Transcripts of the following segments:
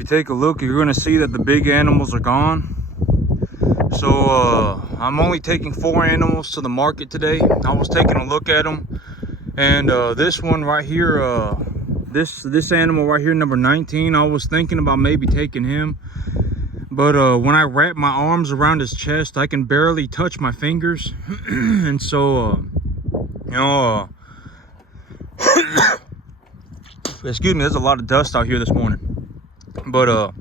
you take a look, you're gonna see that the big animals are gone. So I'm only taking 4 animals to the market today. I was taking a look at them, and this one right here, this animal right here, number 19, I was thinking about maybe taking him, but when I wrap my arms around his chest, I can barely touch my fingers. And so excuse me, there's a lot of dust out here this morning. But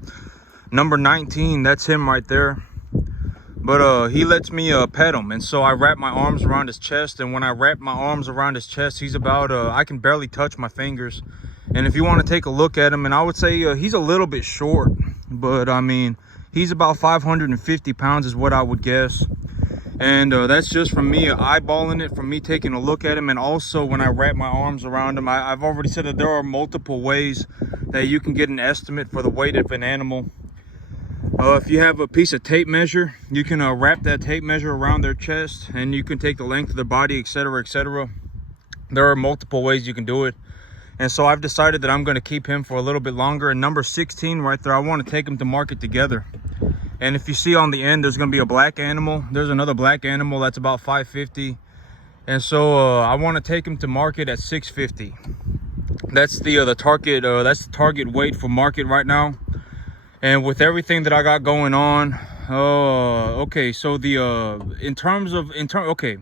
number 19, that's him right there. But he lets me pet him, and so I wrap my arms around his chest, and when I wrap my arms around his chest, he's about I can barely touch my fingers. And if you want to take a look at him, and I would say he's a little bit short, but I mean, he's about 550 pounds is what I would guess. And that's just from me eyeballing it, from me taking a look at him. And also when I wrap my arms around him, I've already said that there are multiple ways that you can get an estimate for the weight of an animal. If you have a piece of tape measure, you can wrap that tape measure around their chest, and you can take the length of their body, etc., etc. There are multiple ways you can do it. And so I've decided that I'm going to keep him for a little bit longer. And number 16 right there, I want to take him to market together. And if you see on the end, there's going to be a black animal. There's another black animal that's about 550. And so I want to take him to market at 650. That's the target weight for market right now. And with everything that I got going on, okay, so okay,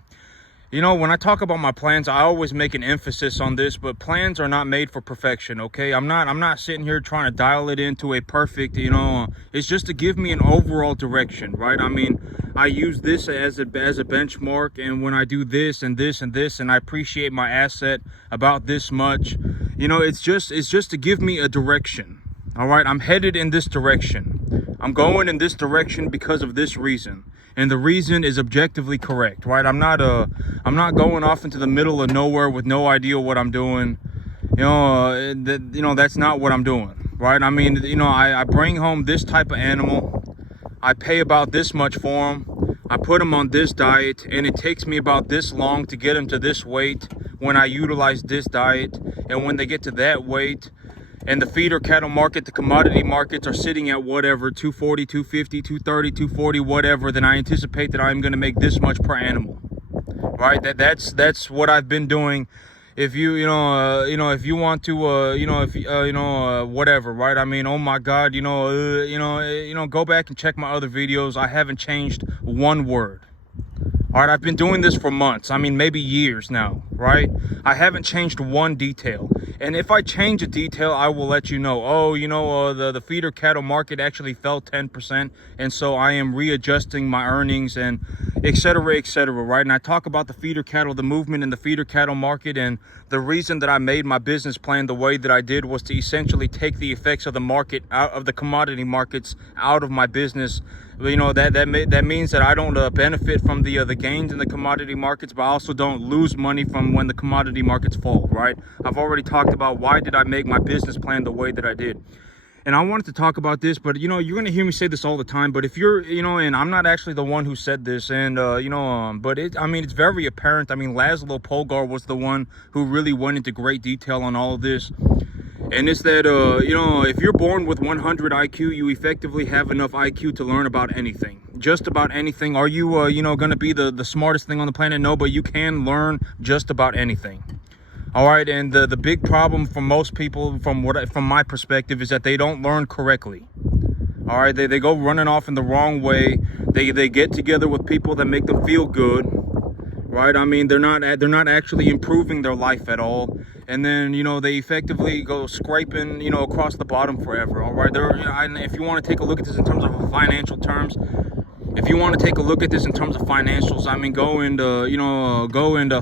you know, when I talk about my plans, I always make an emphasis on this, but plans are not made for perfection, okay? I'm not sitting here trying to dial it into a perfect, you know, it's just to give me an overall direction, right? I mean, I use this as a benchmark, and when I do this and this and this, and I appreciate my asset about this much, you know, it's just to give me a direction. All right, I'm headed in this direction. I'm going in this direction because of this reason. And the reason is objectively correct, right? I'm not going off into the middle of nowhere with no idea what I'm doing. You know, that's not what I'm doing, right? I mean, you know, I bring home this type of animal. I pay about this much for him. I put him on this diet, and it takes me about this long to get him to this weight when I utilize this diet. And when they get to that weight, and the feeder cattle market, the commodity markets are sitting at whatever, 240, 250, 230, 240, whatever, then I anticipate that I'm going to make this much per animal, right? That's what I've been doing. If you if you want to, whatever, right? I mean, oh my God, go back and check my other videos. I haven't changed one word. All right, I've been doing this for months. I mean, maybe years now, right? I haven't changed one detail. And if I change a detail, I will let you know. Oh, the feeder cattle market actually fell 10%. And so I am readjusting my earnings and et cetera, right? And I talk about the feeder cattle, the movement in the feeder cattle market. And the reason that I made my business plan the way that I did was to essentially take the effects of the market out of the commodity markets out of my business. You know, that means that I don't benefit from the gains in the commodity markets, but I also don't lose money from when the commodity markets fall, right? I've already talked about why did I make my business plan the way that I did. And I wanted to talk about this, but you're going to hear me say this all the time, but if you're, and I'm not actually the one who said this, and but it's very apparent. I mean, Laszlo Polgar was the one who really went into great detail on all of this. And it's that, if you're born with 100 IQ, you effectively have enough IQ to learn about anything. Just about anything. Are you, going to be the smartest thing on the planet? No, but you can learn just about anything. All right, and the big problem for most people, from my perspective, is that they don't learn correctly. All right, they go running off in the wrong way. They get together with people that make them feel good. Right? I mean, they're not actually improving their life at all. And then, they effectively go scraping, across the bottom forever. All right. If you want to take a look at this in terms of financial terms, if you want to take a look at this in terms of financials, I mean, go and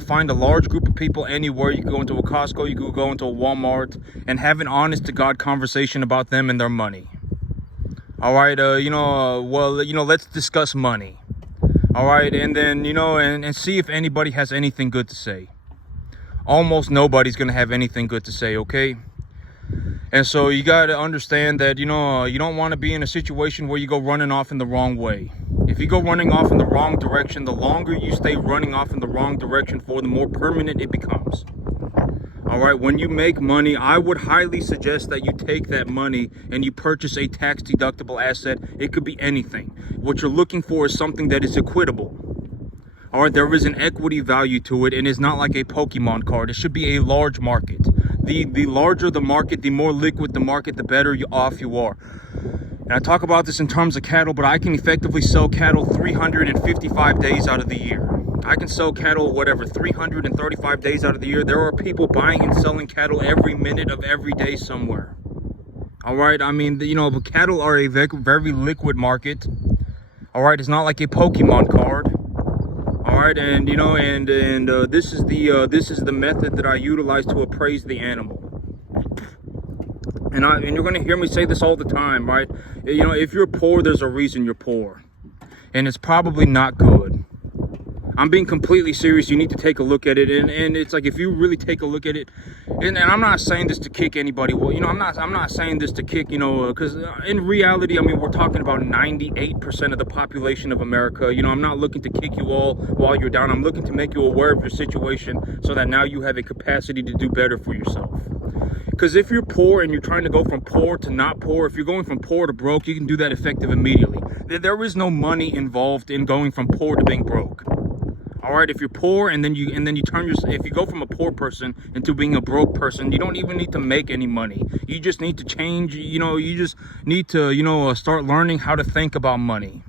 find a large group of people anywhere. You can go into a Costco, you can go into a Walmart, and have an honest to God conversation about them and their money. All right. Let's discuss money. All right, and then, and see if anybody has anything good to say. Almost nobody's going to have anything good to say, okay? And so you got to understand that, you don't want to be in a situation where you go running off in the wrong way. If you go running off in the wrong direction, the longer you stay running off in the wrong direction for, the more permanent it becomes. All All right, when you make money, I would highly suggest that you take that money and you purchase a tax deductible asset. It could be anything. What you're looking for is something that is equitable. All right, there is an equity value to it, and it's not like a Pokemon card. It should be a large market. The larger the market, the more liquid the market, the better off you are. And I talk about this in terms of cattle, but I can effectively sell cattle 355 days out of the year. I can sell cattle, whatever, 335 days out of the year. There are people buying and selling cattle every minute of every day somewhere. All right, I mean, cattle are a very liquid market. All right, it's not like a Pokemon card. All right, and this is the method that I utilize to appraise the animal. And you're going to hear me say this all the time, right? If you're poor, there's a reason you're poor, and it's probably not good. I'm being completely serious. You need to take a look at it, and it's like, if you really take a look at it, and I'm not saying this to kick anybody. Well, I'm not saying this to kick, because in reality, I mean, we're talking about 98% of the population of America. I'm not looking to kick you all while you're down. I'm looking to make you aware of your situation so that now you have a capacity to do better for yourself. Because if you're poor and you're trying to go from poor to not poor, if you're going from poor to broke, you can do that effective immediately. There is no money involved in going from poor to being broke. All right, if you're poor and then you if you go from a poor person into being a broke person, you don't even need to make any money. You just need to change, you just need to, start learning how to think about money.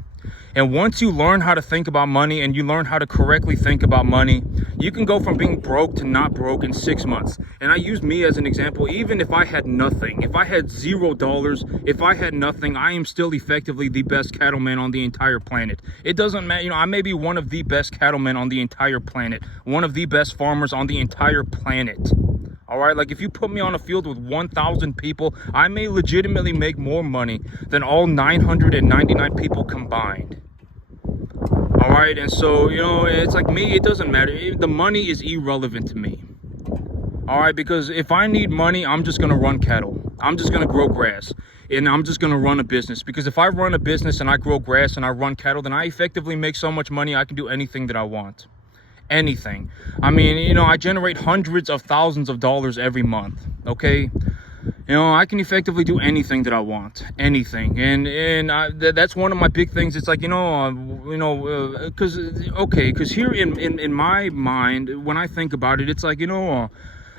And once you learn how to think about money and you learn how to correctly think about money, you can go from being broke to not broke in 6 months. And I use me as an example. Even if I had nothing, if I had $0, if I had nothing, I am still effectively the best cattleman on the entire planet. It doesn't matter. I may be one of the best cattlemen on the entire planet, one of the best farmers on the entire planet. All right, like if you put me on a field with 1,000 people, I may legitimately make more money than all 999 people combined. All right, and so, it's like me, it doesn't matter. The money is irrelevant to me. All right, because if I need money, I'm just going to run cattle. I'm just going to grow grass, and I'm just going to run a business. Because if I run a business and I grow grass and I run cattle, then I effectively make so much money I can do anything that I want. Anything. I mean, I generate hundreds of thousands of dollars every month, okay? I can effectively do anything that I want, anything, and that's one of my big things. It's like, because here in my mind, when I think about it, it's like,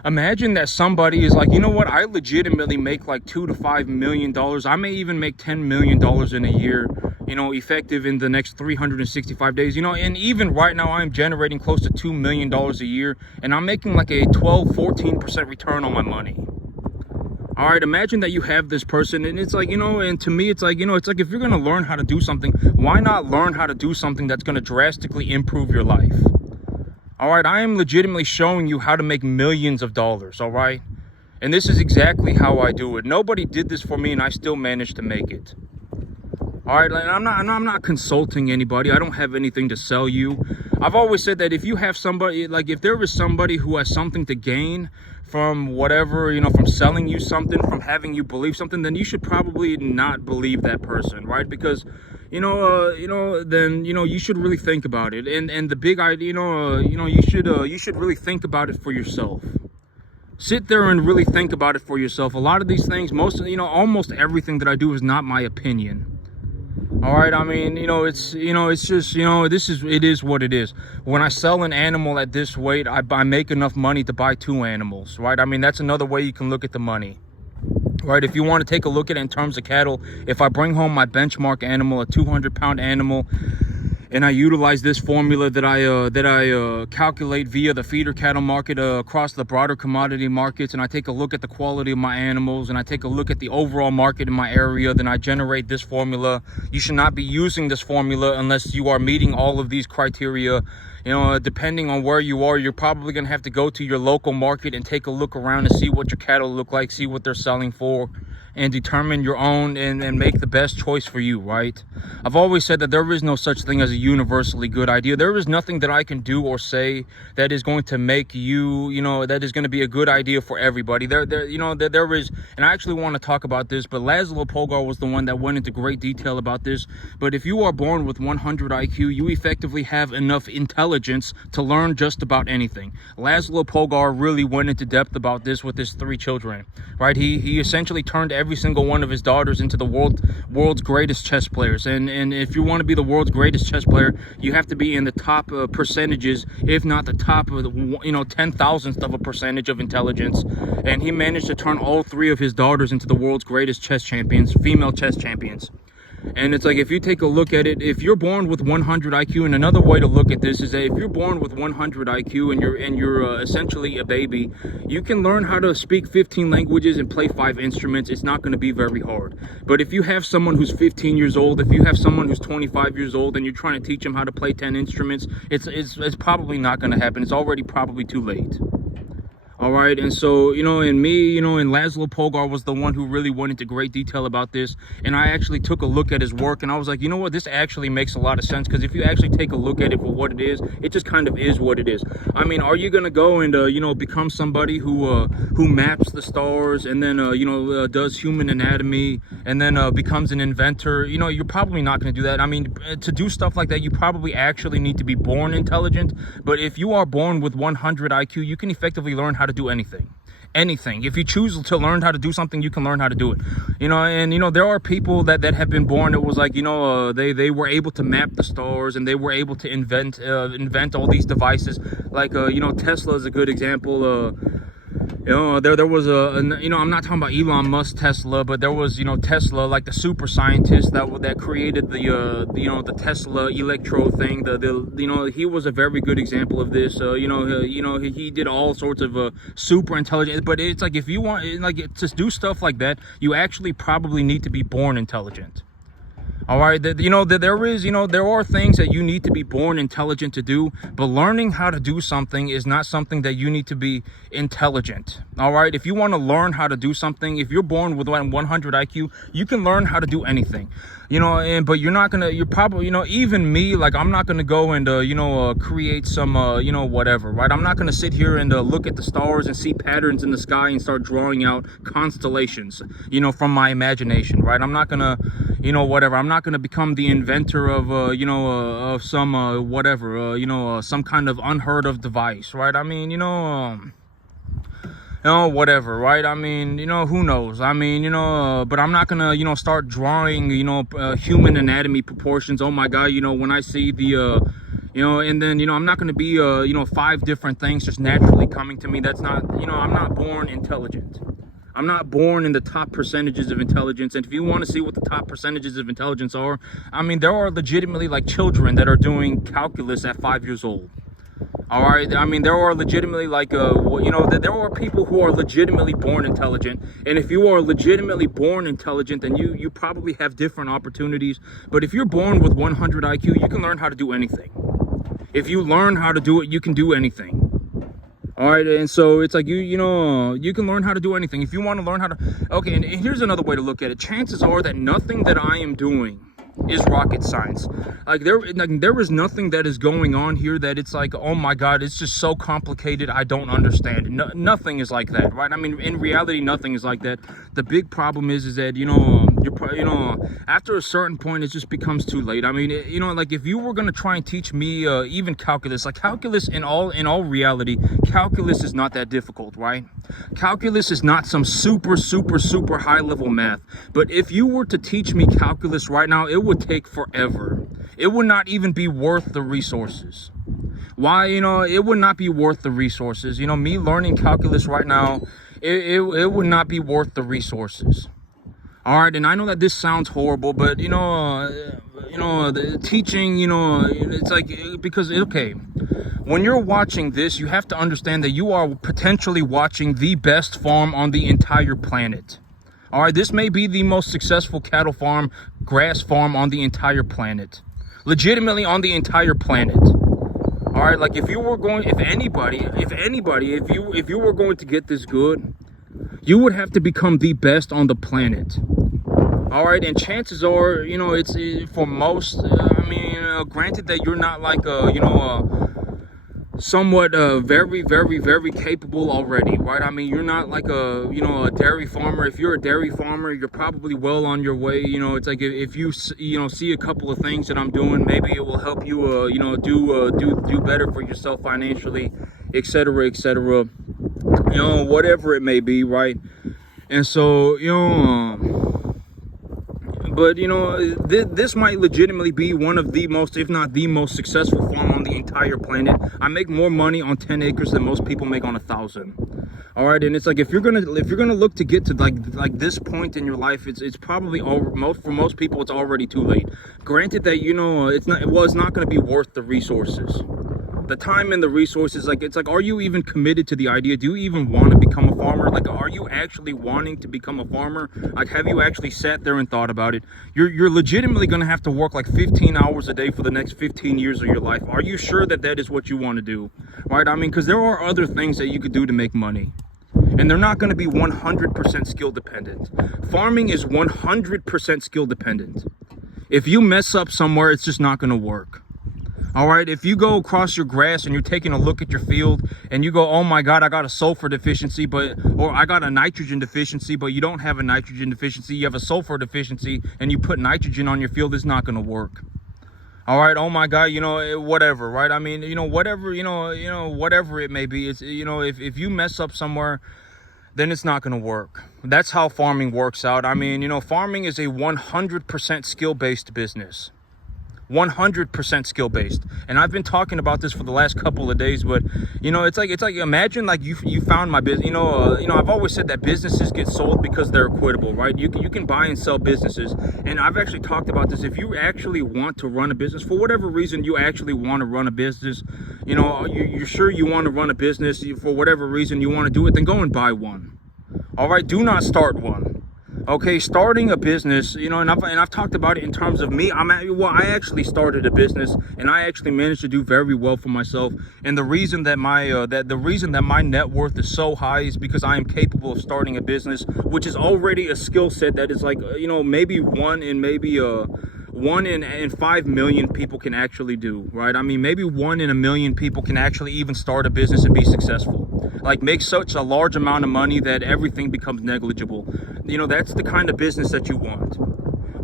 imagine that somebody is like, what, I legitimately make like $2 to $5 million. I may even make $10 million in a year, effective in the next 365 days, and even right now I'm generating close to $2 million a year, and I'm making like a 14% return on my money. All right, imagine that you have this person, and it's like, and to me, it's like, it's like, if you're going to learn how to do something, why not learn how to do something that's going to drastically improve your life? All right, I am legitimately showing you how to make millions of dollars, all right? And this is exactly how I do it. Nobody did this for me, and I still managed to make it. All right, and I'm not consulting anybody. I don't have anything to sell you. I've always said that if you have somebody, like if there is somebody who has something to gain from whatever, from selling you something, from having you believe something, then you should probably not believe that person, right? Because, then, you should really think about it. And the big idea, you should really think about it for yourself. Sit there and really think about it for yourself. A lot of these things, almost everything that I do is not my opinion. All right, I mean, it's just, it is what it is. When I sell an animal at this weight, I make enough money to buy 2 animals, right? I mean, that's another way you can look at the money, right? If you want to take a look at it in terms of cattle, if I bring home my benchmark animal, a 200-pound animal, and I utilize this formula that I calculate via the feeder cattle market across the broader commodity markets, and I take a look at the quality of my animals, and I take a look at the overall market in my area, then I generate this formula. You should not be using this formula unless you are meeting all of these criteria. Depending on where you are, you're probably going to have to go to your local market and take a look around and see what your cattle look like, see what they're selling for. and determine your own and make the best choice for you, right? I've always said that there is no such thing as a universally good idea. There is nothing that I can do or say that is going to make you, that is going to be a good idea for everybody. There is, and I actually want to talk about this, but Laszlo Polgar was the one that went into great detail about this. But if you are born with 100 IQ, you effectively have enough intelligence to learn just about anything. Laszlo Polgar really went into depth about this with his 3 children, right? He essentially turned every single one of his daughters into the world's greatest chess players. And if you want to be the world's greatest chess player, you have to be in the top percentages, if not the top of the 10,000th of a percentage of intelligence. And he managed to turn all 3 of his daughters into the world's greatest chess champions, female chess champions. And it's like, if you take a look at it, if you're born with 100 IQ, and another way to look at this is that if you're born with 100 IQ and you're essentially a baby, you can learn how to speak 15 languages and play 5 instruments. It's not going to be very hard. But if you have someone who's 15 years old, if you have someone who's 25 years old and you're trying to teach them how to play 10 instruments, it's probably not going to happen. It's already probably too late. All right, and so, and Laszlo Polgar was the one who really went into great detail about this. And I actually took a look at his work, and I was like, you know what, this actually makes a lot of sense, because if you actually take a look at it for what it is, it just kind of is what it is. I mean, are you going to go and, become somebody who maps the stars and then, does human anatomy and then becomes an inventor? You're probably not going to do that. I mean, to do stuff like that, you probably actually need to be born intelligent. But if you are born with 100 IQ, you can effectively learn how to do anything. If you choose to learn how to do something, you can learn how to do it. There are people that have been born, it was like, they were able to map the stars, and they were able to invent all these devices. Like Tesla is a good example. There was I'm not talking about Elon Musk Tesla, but there was, Tesla, like the super scientist that created the Tesla electro thing. He was a very good example of this. He did all sorts of super intelligent, but it's like, if you want to do stuff like that, you actually probably need to be born intelligent. All right, there are things that you need to be born intelligent to do, but learning how to do something is not something that you need to be intelligent. All right, if you want to learn how to do something, if you're born with 100 IQ, you can learn how to do anything. But you're probably, even me, like, I'm not gonna go and create some whatever, right? I'm not gonna sit here and look at the stars and see patterns in the sky and start drawing out constellations, from my imagination, right? I'm not gonna whatever, I'm not gonna become the inventor of of some some kind of unheard of device, right? I mean, whatever, right? I mean, who knows? I mean, but I'm not gonna, start drawing, human anatomy proportions. Oh my God, when I see the, and then, I'm not gonna be, 5 different things just naturally coming to me. That's not, I'm not born intelligent. I'm not born in the top percentages of intelligence. And if you want to see what the top percentages of intelligence are, I mean, there are legitimately like children that are doing calculus at 5 years old. All right, I mean, there are legitimately like, there are people who are legitimately born intelligent. And if you are legitimately born intelligent, then you probably have different opportunities. But if you're born with 100 IQ, you can learn how to do anything. If you learn how to do it, you can do anything. All right, and so it's like, you can learn how to do anything. If you want to learn how to, okay, and here's another way to look at it. Chances are that nothing that I am doing is rocket science. Like there is nothing that is going on here that it's like, oh my God, it's just so complicated, I don't understand it. No, nothing is like that, right? I mean, in reality, nothing is like that. The big problem is that after a certain point, it just becomes too late. I mean, like if you were gonna try and teach me even calculus, like calculus in all reality, calculus is not that difficult, right? Calculus is not some super high level math. But if you were to teach me calculus right now, it would take forever. It would not even be worth the resources. Why? It would not be worth the resources. Me learning calculus right now, it would not be worth the resources. All right, and I know that this sounds horrible, but the teaching, it's like, because, okay, when you're watching this, you have to understand that you are potentially watching the best farm on the entire planet. All right, this may be the most successful cattle farm, grass farm on the entire planet. Legitimately on the entire planet. All right, like if you were going, if you were going to get this good, You would have to become the best on the planet. All right, and chances are, you know, it's for most. I mean, granted that you're not like a, you know, somewhat very, very, very capable already, right? I mean, you're not like a, you know, a dairy farmer. If you're a dairy farmer, you're probably well on your way. You know, it's like if you, you know, see a couple of things that I'm doing, maybe it will help you, you know, do better for yourself financially, etc., etc. You know, whatever it may be, right? And so, you know, but you know, this might legitimately be one of the most, if not the most successful farm on the entire planet. I make more money on 10 acres than most people make on 1,000. All right, and it's like if you're gonna look to get to like this point in your life, it's probably for most people it's already too late. Granted that, you know, it's not going to be worth the resources, the time and the resources. Like, it's like, are you even committed to the idea? Do you even want to become a farmer? Like, are you actually wanting to become a farmer? Like, have you actually sat there and thought about it? You're legitimately going to have to work like 15 hours a day for the next 15 years of your life. Are you sure that that is what you want to do? Right? I mean, because there are other things that you could do to make money, and they're not going to be 100% skill dependent. Farming is 100% skill dependent. If you mess up somewhere, it's just not going to work. All right, if you go across your grass and you're taking a look at your field and you go, oh my God, I got a sulfur deficiency, or I got a nitrogen deficiency, but you don't have a nitrogen deficiency, you have a sulfur deficiency, and you put nitrogen on your field, it's not going to work. All right, oh my God, you know, whatever, right? I mean, you know, whatever, you know, whatever it may be, it's, you know, if you mess up somewhere, then it's not going to work. That's how farming works out. I mean, you know, farming is a 100% skill-based business. 100% skill based, and I've been talking about this for the last couple of days. But you know, it's like imagine like you found my business. You know, I've always said that businesses get sold because they're equitable, right? You can buy and sell businesses, and I've actually talked about this. If you actually want to run a business, for whatever reason you actually want to run a business, you know, you're sure you want to run a business for whatever reason you want to do it, then go and buy one. All right, do not start one. Okay, starting a business, you know, and I've talked about it in terms of me. I actually started a business, and I actually managed to do very well for myself. And the reason that my net worth is so high is because I am capable of starting a business, which is already a skill set that is like, you know, maybe one in 5 million people can actually do, right? I mean, maybe 1 in a million people can actually even start a business and be successful. Like, make such a large amount of money that everything becomes negligible. You know, that's the kind of business that you want.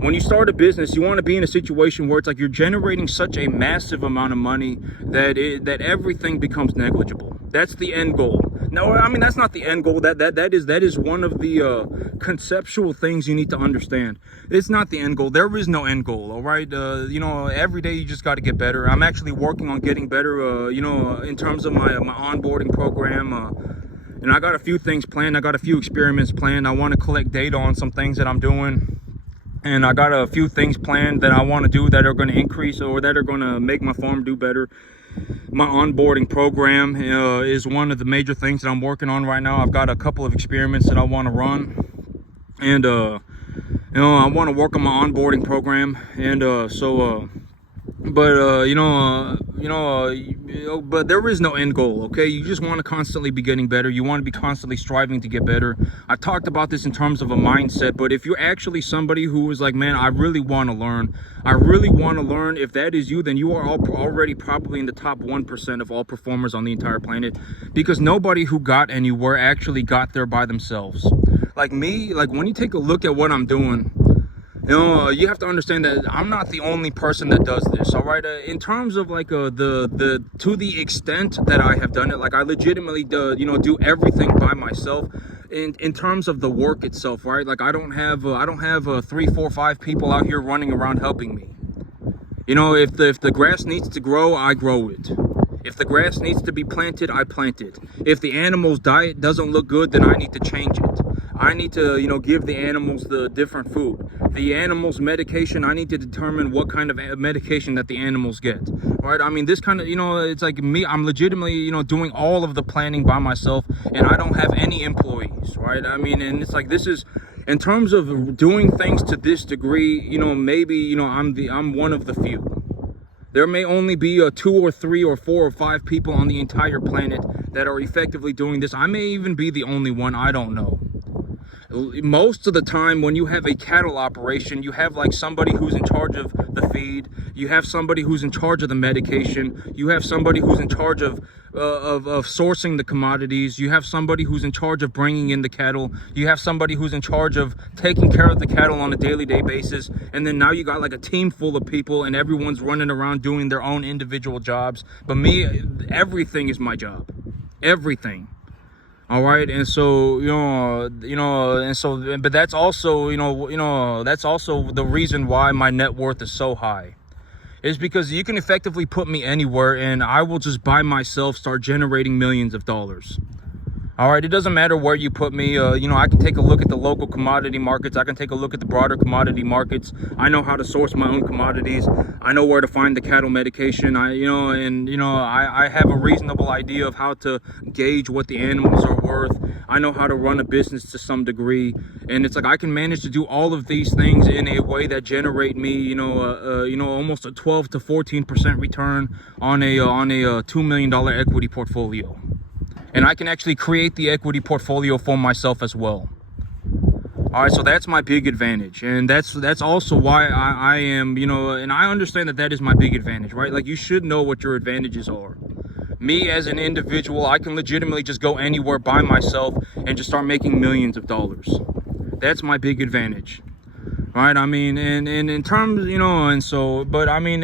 When you start a business, you want to be in a situation where it's like you're generating such a massive amount of money that everything becomes negligible. That's the end goal. No, I mean, that's not the end goal. That is one of the conceptual things you need to understand. It's not the end goal. There is no end goal. All right. You know, every day you just got to get better. I'm actually working on getting better. You know, in terms of my onboarding program. And I got a few things planned. I got a few experiments planned. I want to collect data on some things that I'm doing. And I got a few things planned that I want to do that are going to increase or that are going to make my farm do better. My onboarding program is one of the major things that I'm working on right now. I've got a couple of experiments that I want to run. And, you know, I want to work on my onboarding program. And but there is no end goal. Okay, you just want to constantly be getting better. You want to be constantly striving to get better. I talked about this in terms of a mindset, but if you're actually somebody who is like, man, I really want to learn, if that is you, then you are already probably in the top 1% of all performers on the entire planet, because nobody who got anywhere actually got there by themselves. Like me, like when you take a look at what I'm doing, you know, you have to understand that I'm not the only person that does this. All right, in terms of like to the extent that I have done it, like I legitimately do everything by myself. In terms of the work itself, right? Like I don't have 3, 4, 5 people out here running around helping me. You know, if the grass needs to grow, I grow it. If the grass needs to be planted, I plant it. If the animal's diet doesn't look good, then I need to change it. I need to, you know, give the animals the different food. The animals' medication, I need to determine what kind of medication that the animals get. Right? I mean, this kind of, you know, it's like me, I'm legitimately, you know, doing all of the planning by myself, and I don't have any employees, right? I mean, and it's like, this is, in terms of doing things to this degree, you know, maybe, you know, I'm one of the few. There may only be 2 or 3 or 4 or 5 people on the entire planet that are effectively doing this. I may even be the only one, I don't know. Most of the time when you have a cattle operation, you have like somebody who's in charge of the feed, you have somebody who's in charge of the medication, you have somebody who's in charge of sourcing the commodities, you have somebody who's in charge of bringing in the cattle, you have somebody who's in charge of taking care of the cattle on a daily basis, and then now you got like a team full of people and everyone's running around doing their own individual jobs. But me, everything is my job, everything. All right, and so but that's also that's also the reason why my net worth is so high, is because you can effectively put me anywhere and I will just by myself start generating millions of dollars. All right, it doesn't matter where you put me. I can take a look at the local commodity markets. I can take a look at the broader commodity markets. I know how to source my own commodities. I know where to find the cattle medication. I have a reasonable idea of how to gauge what the animals are worth. I know how to run a business to some degree, and it's like I can manage to do all of these things in a way that generate me, almost a 12 to 14% return on a $2 million equity portfolio. And I can actually create the equity portfolio for myself as well. All right, so that's my big advantage. And that's also why I am, and I understand that is my big advantage, right? Like, you should know what your advantages are. Me as an individual, I can legitimately just go anywhere by myself and just start making millions of dollars. That's my big advantage. Right, I mean, and in terms, but I mean,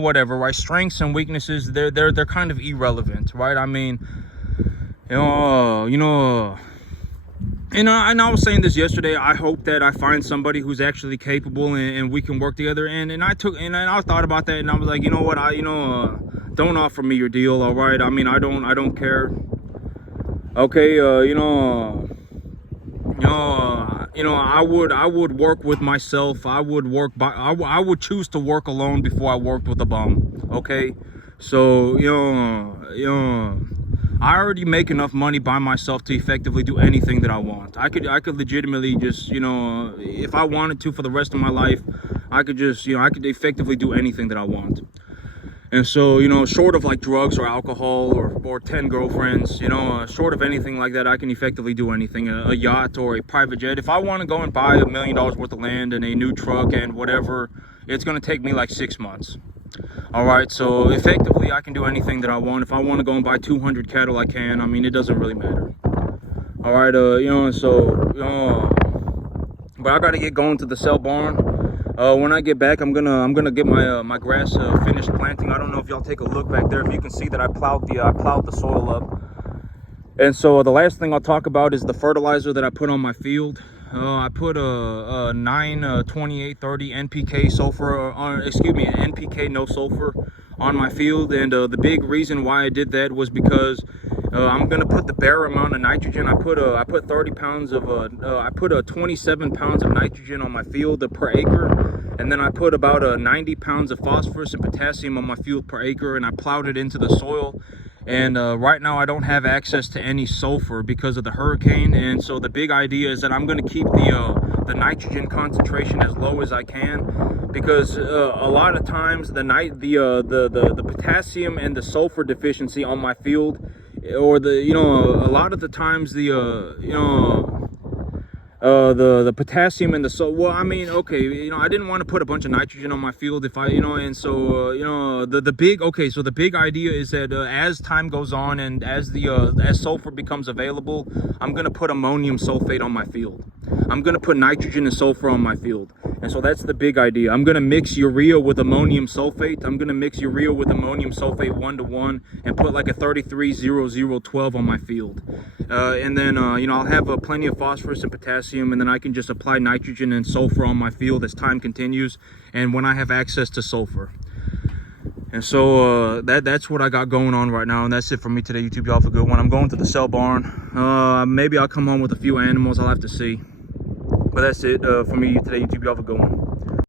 whatever, right? Strengths and weaknesses, they're kind of irrelevant, right? I mean, and I was saying this yesterday. I hope that I find somebody who's actually capable and we can work together. And I thought about that, and I was like, you know what, don't offer me your deal, all right? I mean, I don't care. Okay, I would work with myself. I would choose to work alone before I worked with a bum. Okay, so I already make enough money by myself to effectively do anything that I want. I could legitimately just, if I wanted to for the rest of my life, I could effectively do anything that I want. And so, short of like drugs or alcohol or 10 girlfriends, short of anything like that, I can effectively do anything. A yacht or a private jet. If I want to go and buy $1 million worth of land and a new truck and whatever, it's going to take me like 6 months. All right, so effectively I can do anything that I want. If I want to go and buy 200 cattle, I can. I mean, it doesn't really matter. All right, but I got to get going to the cell barn. When I get back, I'm gonna get my grass finished planting. I don't know if y'all take a look back there, if you can see that I plowed the soil up. And so the last thing I'll talk about is the fertilizer that I put on my field. I put a 9-28-30 NPK sulfur, NPK no sulfur on my field. And the big reason why I did that was because I'm gonna put the bare amount of nitrogen. I put 27 pounds of nitrogen on my field per acre, and then I put about 90 pounds of phosphorus and potassium on my field per acre, and I plowed it into the soil. And right now I don't have access to any sulfur because of the hurricane, and so the big idea is that I'm going to keep the nitrogen concentration as low as I can, because a lot of times the potassium and the sulfur deficiency on my field, or a lot of the times the potassium and I didn't want to put a bunch of nitrogen on my field the big idea is that as time goes on and as sulfur becomes available, I'm going to put ammonium sulfate on my field. I'm going to put nitrogen and sulfur on my field. And so that's the big idea. I'm going to mix urea with ammonium sulfate. I'm going to mix urea with ammonium sulfate 1-to-1 and put like a 33-00-12 on my field. And then, I'll have plenty of phosphorus and potassium, and then I can just apply nitrogen and sulfur on my field as time continues and when I have access to sulfur. And so that's what I got going on right now, and that's it for me today, YouTube. Y'all have a good one. I'm going to the cell barn. Maybe I'll come home with a few animals. I'll have to see. But that's it for me today, YouTube. Y'all have a good one.